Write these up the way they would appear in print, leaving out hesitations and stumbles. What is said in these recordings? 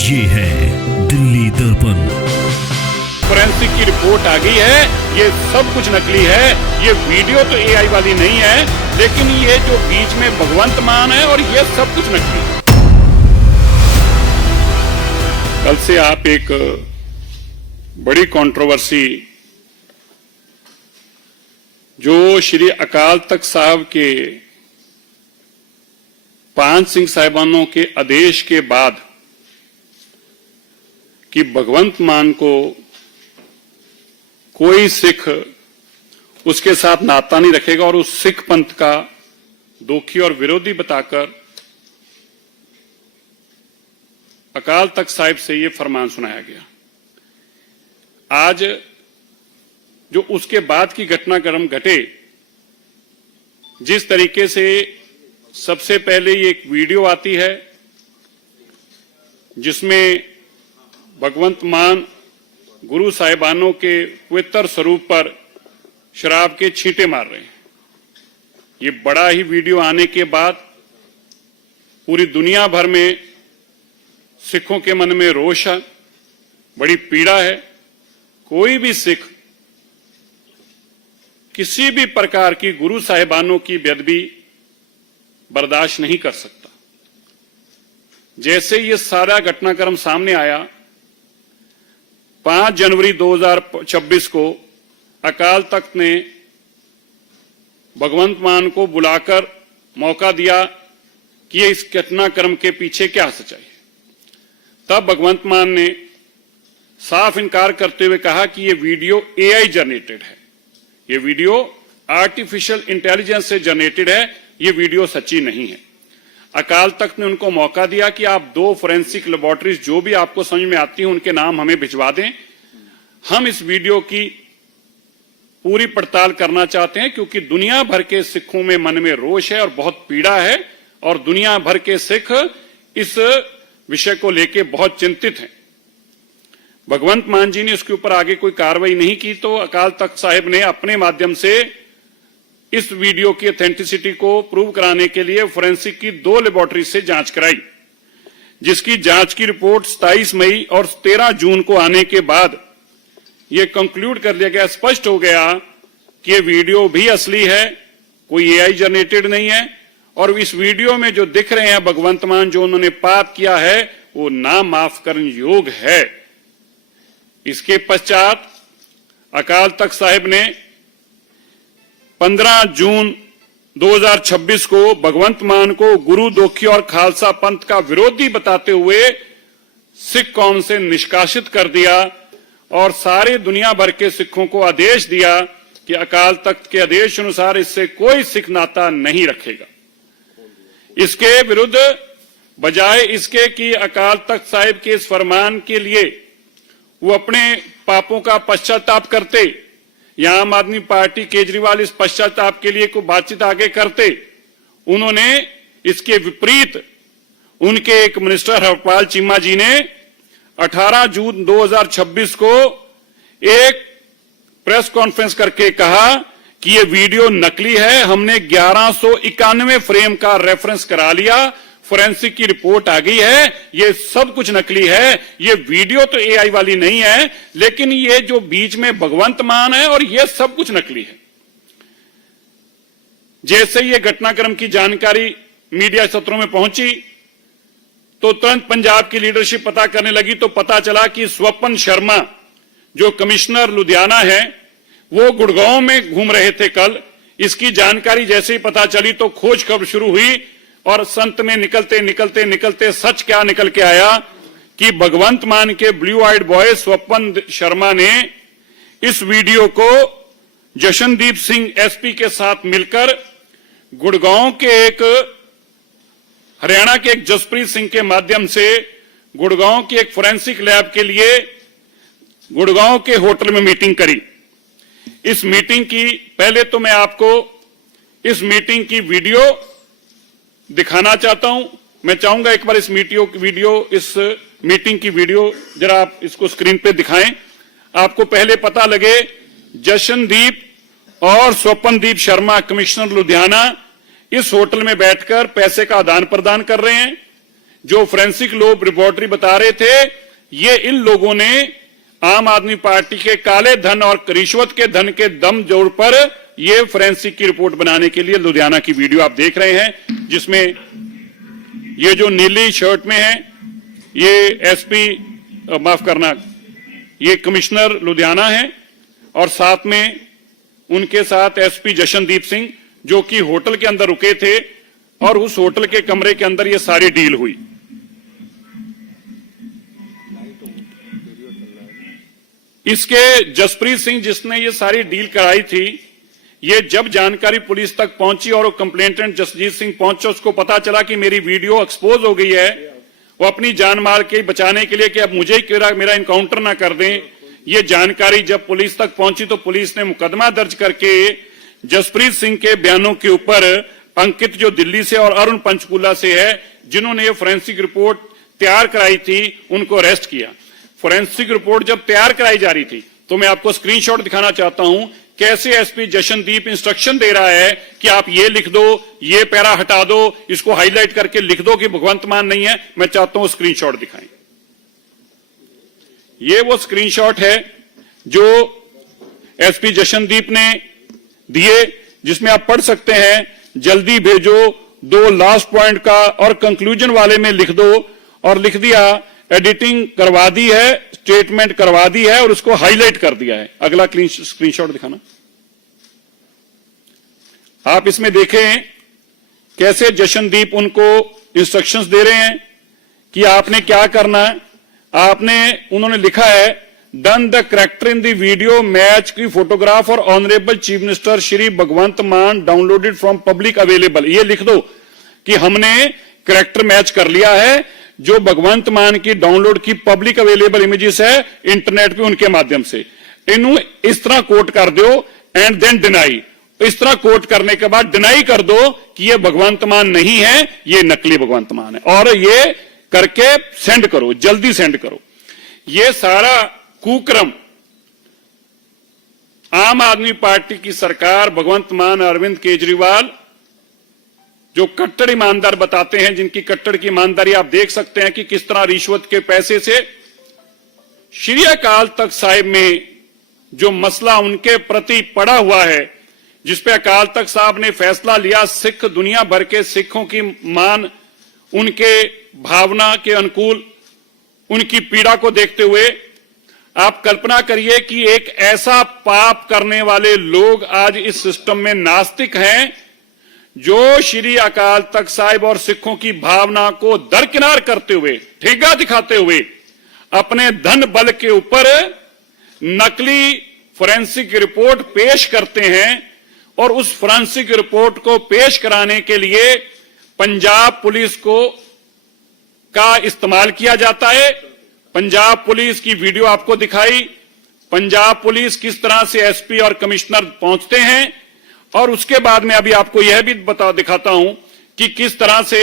ये है दिल्ली दर्पण। फोरेंसिक की रिपोर्ट आ गई है, ये सब कुछ नकली है। ये वीडियो तो एआई वाली नहीं है, लेकिन ये जो बीच में भगवंत मान है और ये सब कुछ नकली है। कल से आप एक बड़ी कंट्रोवर्सी जो श्री अकाल तख्त साहब के 5 सिंह साहिबानों के आदेश के बाद कि भगवंत मान को कोई सिख उसके साथ नाता नहीं रखेगा और उस सिख पंथ का दोखी और विरोधी बताकर अकाल तख्त साहिब से यह फरमान सुनाया गया। आज जो उसके बाद की घटनाक्रम घटे, जिस तरीके से सबसे पहले ये एक वीडियो आती है जिसमें भगवंत मान गुरु साहिबानों के पवित्र स्वरूप पर शराब के छींटे मार रहे हैं। ये बड़ा ही वीडियो आने के बाद पूरी दुनिया भर में सिखों के मन में रोष है, बड़ी पीड़ा है। कोई भी सिख किसी भी प्रकार की गुरु साहिबानों की बेअदबी बर्दाश्त नहीं कर सकता। जैसे ये सारा घटनाक्रम सामने आया, 5 जनवरी 2026 को अकाल तख्त ने भगवंत मान को बुलाकर मौका दिया कि इस घटनाक्रम के पीछे क्या सच्चाई है। तब भगवंत मान ने साफ इनकार करते हुए कहा कि यह वीडियो एआई जनरेटेड है, यह वीडियो आर्टिफिशियल इंटेलिजेंस से जनरेटेड है, यह वीडियो सच्ची नहीं है। अकाल तख्त ने उनको मौका दिया कि आप 2 फोरेंसिक लेबोरेटरीज जो भी आपको समझ में आती हैं उनके नाम हमें भिजवा दें, हम इस वीडियो की पूरी पड़ताल करना चाहते हैं, क्योंकि दुनिया भर के सिखों में मन में रोष है और बहुत पीड़ा है और दुनिया भर के सिख इस विषय को लेकर बहुत चिंतित हैं। भगवंत मान जी ने इसके ऊपर आगे कोई कार्रवाई नहीं की, तो अकाल तख्त साहिब ने अपने माध्यम से इस वीडियो की ऑथेंटिसिटी को प्रूव कराने के लिए फोरेंसिक की 2 लेबोरेटरी से जांच कराई, जिसकी जांच की रिपोर्ट 27 मई और 13 जून को आने के बाद यह कंक्लूड कर लिया गया, स्पष्ट हो गया कि यह वीडियो भी असली है, कोई एआई जनरेटेड नहीं है। और इस वीडियो में जो दिख रहे हैं भगवंत मान, जो उन्होंने पाप किया है, वो ना माफ करने योग्य है। इसके पश्चात अकाल तख्त साहिब ने 15 जून 2026 को भगवंत मान को गुरु दोखी और खालसा पंथ का विरोधी बताते हुए सिख कौम से निष्कासित कर दिया और सारे दुनिया भर के सिखों को आदेश दिया कि अकाल तख्त के आदेश अनुसार इससे कोई सिख नाता नहीं रखेगा। इसके विरुद्ध बजाय इसके कि अकाल तख्त साहिब के इस फरमान के लिए वो अपने पापों का पश्चाताप करते, या आम आदमी पार्टी केजरीवाल इस पश्चाताप के लिए कोई बातचीत आगे करते, उन्होंने इसके विपरीत उनके एक मिनिस्टर हरपाल चीमा जी ने 18 जून 2026 को एक प्रेस कॉन्फ्रेंस करके कहा कि यह वीडियो नकली है, हमने 1191 फ्रेम का रेफरेंस करा लिया, फोरेंसिक की रिपोर्ट आ गई है, ये सब कुछ नकली है, ये वीडियो तो एआई वाली नहीं है, लेकिन ये जो बीच में भगवंत मान है और ये सब कुछ नकली है। जैसे ये घटनाक्रम की जानकारी मीडिया सत्रों में पहुंची तो तुरंत पंजाब की लीडरशिप पता करने लगी, तो पता चला कि स्वपन शर्मा जो कमिश्नर लुधियाना है, वो गुड़गांव में घूम रहे थे कल। इसकी जानकारी जैसे ही पता चली तो खोज खबर शुरू हुई और संत में निकलते निकलते निकलते सच क्या निकल के आया कि भगवंत मान के ब्लू आइड बॉय स्वपन शर्मा ने इस वीडियो को जशनदीप सिंह एसपी के साथ मिलकर गुड़गांव के एक हरियाणा के एक जसप्रीत सिंह के माध्यम से गुड़गांव की एक फोरेंसिक लैब के लिए गुड़गांव के होटल में मीटिंग करी। इस मीटिंग की पहले तो मैं आपको इस मीटिंग की वीडियो दिखाना चाहता हूं। मैं चाहूंगा एक बार इस मीटिंग की वीडियो जरा आप इसको स्क्रीन पे दिखाएं, आपको पहले पता लगे। जशनदीप और स्वपनदीप शर्मा कमिश्नर लुधियाना इस होटल में बैठकर पैसे का आदान प्रदान कर रहे हैं। जो फोरेंसिक लोग रिपोर्टरी बता रहे थे, ये इन लोगों ने आम आदमी पार्टी के काले धन और रिश्वत के धन के दम जोर पर ये फोरेंसिक की रिपोर्ट बनाने के लिए लुधियाना की वीडियो आप देख रहे हैं, जिसमें ये जो नीली शर्ट में है ये एसपी, माफ करना, ये कमिश्नर लुधियाना है और साथ में उनके साथ एसपी जशनदीप सिंह, जो कि होटल के अंदर रुके थे और उस होटल के कमरे के अंदर ये सारी डील हुई। इसके जसप्रीत सिंह, जिसने ये सारी डील कराई थी, ये जब जानकारी पुलिस तक पहुंची और कंप्लेंटेंट जसजीत सिंह पहुंचा, उसको पता चला कि मेरी वीडियो एक्सपोज हो गई है, वो अपनी जान माल के बचाने के लिए कि अब मुझे ही मेरा इनकाउंटर ना कर दें, ये जानकारी जब पुलिस तक पहुंची तो पुलिस ने मुकदमा दर्ज करके जसप्रीत सिंह के बयानों के ऊपर अंकित, जो दिल्ली से, और अरुण पंचकूला से है, जिन्होंने ये फोरेंसिक रिपोर्ट तैयार कराई थी, उनको अरेस्ट किया। फोरेंसिक रिपोर्ट जब तैयार कराई जा रही थी तो मैं आपको स्क्रीनशॉट दिखाना चाहता हूं कैसे एसपी जशनदीप इंस्ट्रक्शन दे रहा है कि आप ये लिख दो, ये पैरा हटा दो, इसको हाईलाइट करके लिख दो कि भगवंत मान नहीं है। मैं चाहता हूं स्क्रीनशॉट दिखाएं। ये वो स्क्रीनशॉट है जो एसपी जशनदीप ने दिए, जिसमें आप पढ़ सकते हैं, जल्दी भेजो, 2 लास्ट पॉइंट का और कंक्लूजन वाले में लिख दो, और लिख दिया एडिटिंग करवा दी है, स्टेटमेंट करवा दी है और उसको हाईलाइट कर दिया है। अगला स्क्रीनशॉट दिखाना। आप इसमें देखें कैसे जशनदीप उनको इंस्ट्रक्शंस दे रहे हैं कि आपने क्या करना है। उन्होंने लिखा है, done the character in the video match की फोटोग्राफ और ऑनरेबल चीफ मिनिस्टर श्री भगवंत मान डाउनलोडेड फ्रॉम पब्लिक अवेलेबल। ये लिख दो कि हमने करेक्टर मैच कर लिया है, जो भगवंत मान की डाउनलोड की पब्लिक अवेलेबल इमेजेस है इंटरनेट पे, उनके माध्यम से। इन्हों इस तरह कोट कर दो एंड देन डिनाई। इस तरह कोट करने के बाद डिनाई कर दो कि ये भगवंत मान नहीं है, ये नकली भगवंत मान है, और ये करके सेंड करो, जल्दी सेंड करो। ये सारा कुक्रम आम आदमी पार्टी की सरकार, भगवंत मान, अरविंद केजरीवाल, जो कट्टर ईमानदार बताते हैं, जिनकी कट्टर की ईमानदारी आप देख सकते हैं कि किस तरह रिश्वत के पैसे से श्री अकाल तख्त साहिब में जो मसला उनके प्रति पड़ा हुआ है, जिसपे अकाल तख्त साहब ने फैसला लिया, सिख दुनिया भर के सिखों की मान, उनके भावना के अनुकूल, उनकी पीड़ा को देखते हुए आप कल्पना करिए कि एक ऐसा पाप करने वाले लोग आज इस सिस्टम में नास्तिक हैं, जो श्री अकाल तख्त साहिब और सिखों की भावना को दरकिनार करते हुए, ठेगा दिखाते हुए, अपने धन बल के ऊपर नकली फोरेंसिक रिपोर्ट पेश करते हैं, और उस फोरेंसिक रिपोर्ट को पेश कराने के लिए पंजाब पुलिस का इस्तेमाल किया जाता है। पंजाब पुलिस की वीडियो आपको दिखाई, पंजाब पुलिस किस तरह से एसपी और कमिश्नर पहुंचते हैं, और उसके बाद में अभी आपको यह भी दिखाता हूं कि किस तरह से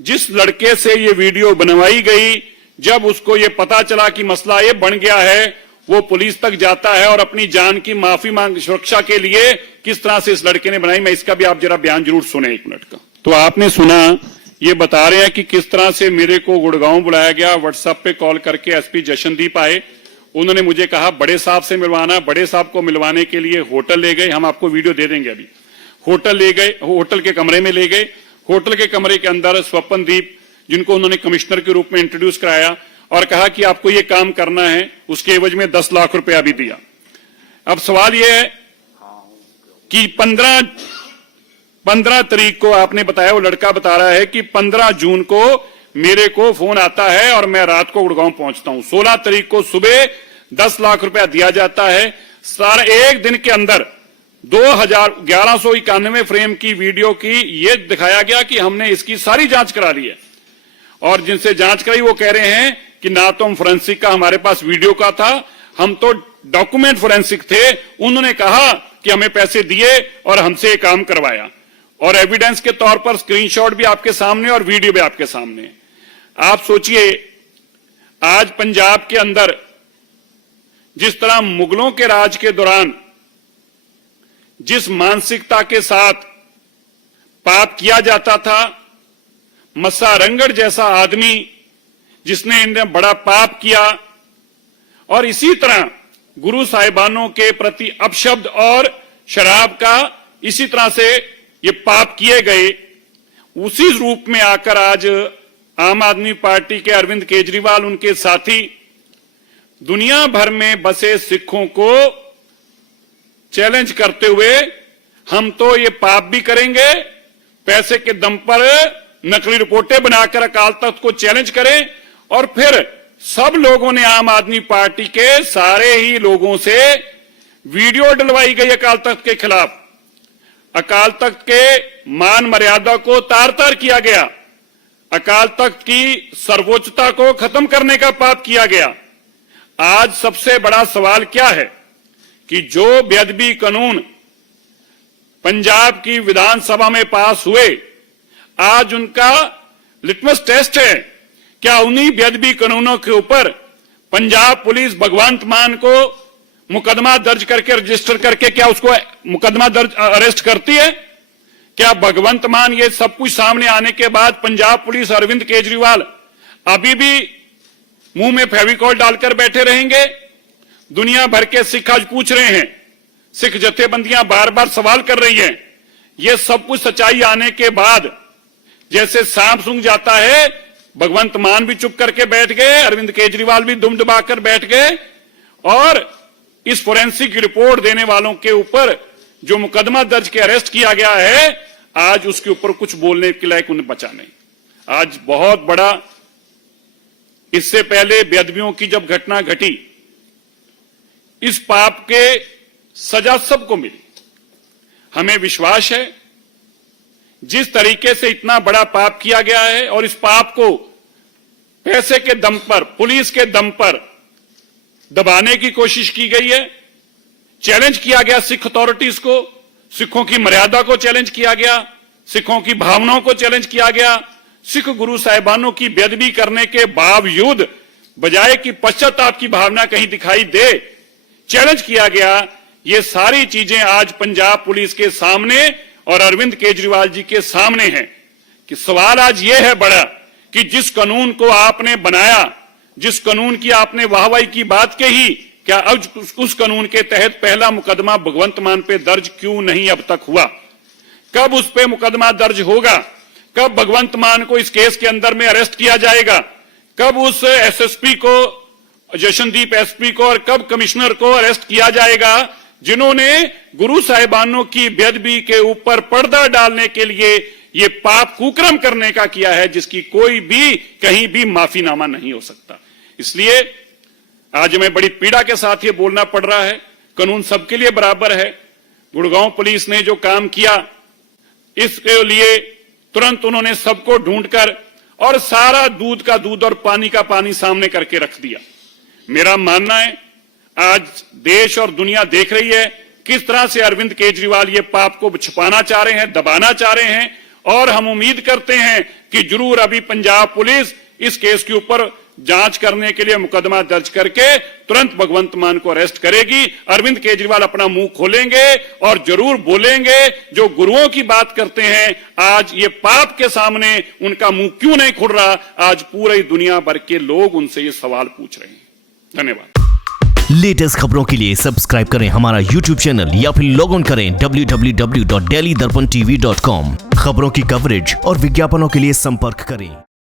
जिस लड़के से ये वीडियो बनवाई गई, जब उसको ये पता चला कि मसला ये बन गया है, वो पुलिस तक जाता है और अपनी जान की माफी मांग, सुरक्षा के लिए किस तरह से इस लड़के ने बनाई। मैं इसका भी आप जरा बयान जरूर सुने, 1 मिनट का। तो आपने सुना, ये बता रहे हैं कि किस तरह से मेरे को गुड़गांव बुलाया गया, व्हाट्सएप पे कॉल करके एसपी जशनदीप आए, उन्होंने मुझे कहा बड़े साहब से मिलवाना। बड़े साहब को मिलवाने के लिए होटल ले गए, हम आपको वीडियो दे देंगे अभी। होटल ले गए, होटल के कमरे में ले गए। होटल के कमरे के अंदर स्वपनदीप, जिनको उन्होंने कमिश्नर के रूप में इंट्रोड्यूस कराया, और कहा कि आपको ये काम करना है, उसके एवज में 10 लाख रुपया भी दिया। अब सवाल यह है कि 15 तारीख को आपने बताया, वो लड़का बता रहा है कि 15 जून को मेरे को फोन आता है और मैं रात को गुड़गांव पहुंचता हूं। 16 तारीख को सुबह 10 लाख रुपया दिया जाता है। सारा एक दिन के अंदर 1191 फ्रेम की वीडियो की ये दिखाया गया कि हमने इसकी सारी जांच करा ली है, और जिनसे जांच कराई वो कह रहे हैं कि ना तो हम फोरेंसिक का हमारे पास वीडियो का था, हम तो डॉक्यूमेंट फोरेंसिक थे। उन्होंने कहा कि हमें पैसे दिए और हमसे काम करवाया, और एविडेंस के तौर पर स्क्रीनशॉट भी आपके सामने और वीडियो भी आपके सामने। आप सोचिए, आज पंजाब के अंदर जिस तरह मुगलों के राज के दौरान जिस मानसिकता के साथ पाप किया जाता था, मस्सा रंगड़ जैसा आदमी जिसने इन्हें बड़ा पाप किया, और इसी तरह गुरु साहिबानों के प्रति अपशब्द और शराब का इसी तरह से ये पाप किए गए, उसी रूप में आकर आज आम आदमी पार्टी के अरविंद केजरीवाल, उनके साथी दुनिया भर में बसे सिखों को चैलेंज करते हुए हम तो ये पाप भी करेंगे, पैसे के दम पर नकली रिपोर्टें बनाकर अकाल तख्त को चैलेंज करें, और फिर सब लोगों ने आम आदमी पार्टी के सारे ही लोगों से वीडियो डलवाई गई अकाल तख्त के खिलाफ। अकाल तख्त के मान मर्यादा को तार तार किया गया, अकाल तख्त की सर्वोच्चता को खत्म करने का पाप किया गया। आज सबसे बड़ा सवाल क्या है कि जो बेअदबी कानून पंजाब की विधानसभा में पास हुए, आज उनका लिटमस टेस्ट है, क्या उन्हीं बेअदबी कानूनों के ऊपर पंजाब पुलिस भगवंत मान को मुकदमा दर्ज करके रजिस्टर करके क्या उसको मुकदमा दर्ज अरेस्ट करती है? क्या भगवंत मान ये सब कुछ सामने आने के बाद पंजाब पुलिस अरविंद केजरीवाल अभी भी मुंह में फेविकॉल डालकर बैठे रहेंगे? दुनिया भर के सिख आज पूछ रहे हैं, सिख जथेबंदियां बार बार सवाल कर रही हैं। ये सब कुछ सच्चाई आने के बाद जैसे सांप सूंघ जाता है, भगवंत मान भी चुप करके बैठ गए, अरविंद केजरीवाल भी दुम दबाकर बैठ गए, और इस फोरेंसिक रिपोर्ट देने वालों के ऊपर जो मुकदमा दर्ज के अरेस्ट किया गया है, आज उसके ऊपर कुछ बोलने के लायक उन्हें बचा नहीं। आज बहुत बड़ा, इससे पहले बेअदबियों की जब घटना घटी, इस पाप के सजा सबको मिली। हमें विश्वास है जिस तरीके से इतना बड़ा पाप किया गया है, और इस पाप को पैसे के दम पर, पुलिस के दम पर दबाने की कोशिश की गई है, चैलेंज किया गया सिख अथॉरिटीज को, सिखों की मर्यादा को चैलेंज किया गया, सिखों की भावनाओं को चैलेंज किया गया, सिख गुरु साहिबानों की बेअदबी करने के बावजूद बजाय कि पश्चाताप की भावना कहीं दिखाई दे, चैलेंज किया गया। ये सारी चीजें आज पंजाब पुलिस के सामने और अरविंद केजरीवाल जी के सामने है कि सवाल आज ये है बड़ा कि जिस कानून को आपने बनाया, जिस कानून की आपने वाहवाही की बात कही, क्या अब उस कानून के तहत पहला मुकदमा भगवंत मान पे दर्ज क्यों नहीं अब तक हुआ? कब उस पे मुकदमा दर्ज होगा? कब भगवंत मान को इस केस के अंदर में अरेस्ट किया जाएगा? कब उस एसएसपी को, जशनदीप एसपी को, और कब कमिश्नर को अरेस्ट किया जाएगा जिन्होंने गुरु साहिबानों की बेअदबी के ऊपर पर्दा डालने के लिए ये पाप कुकर्म करने का किया है, जिसकी कोई भी कहीं भी माफीनामा नहीं हो सकता। इसलिए आज हमें बड़ी पीड़ा के साथ ये बोलना पड़ रहा है, कानून सबके लिए बराबर है। गुड़गांव पुलिस ने जो काम किया, इसके लिए तुरंत उन्होंने सबको ढूंढकर और सारा दूध का दूध और पानी का पानी सामने करके रख दिया। मेरा मानना है आज देश और दुनिया देख रही है किस तरह से अरविंद केजरीवाल ये पाप को छुपाना चाह रहे हैं, दबाना चाह रहे हैं, और हम उम्मीद करते हैं कि जरूर अभी पंजाब पुलिस इस केस के ऊपर जांच करने के लिए मुकदमा दर्ज करके तुरंत भगवंत मान को अरेस्ट करेगी। अरविंद केजरीवाल अपना मुंह खोलेंगे और जरूर बोलेंगे, जो गुरुओं की बात करते हैं, आज ये पाप के सामने उनका मुंह क्यों नहीं खुल रहा? आज पूरी दुनिया भर के लोग उनसे ये सवाल पूछ रहे हैं। धन्यवाद। लेटेस्ट खबरों के लिए सब्सक्राइब करें हमारा YouTube चैनल या फिर लॉग ऑन करें www.delhidarpantv.com। खबरों की कवरेज और विज्ञापनों के लिए संपर्क करें।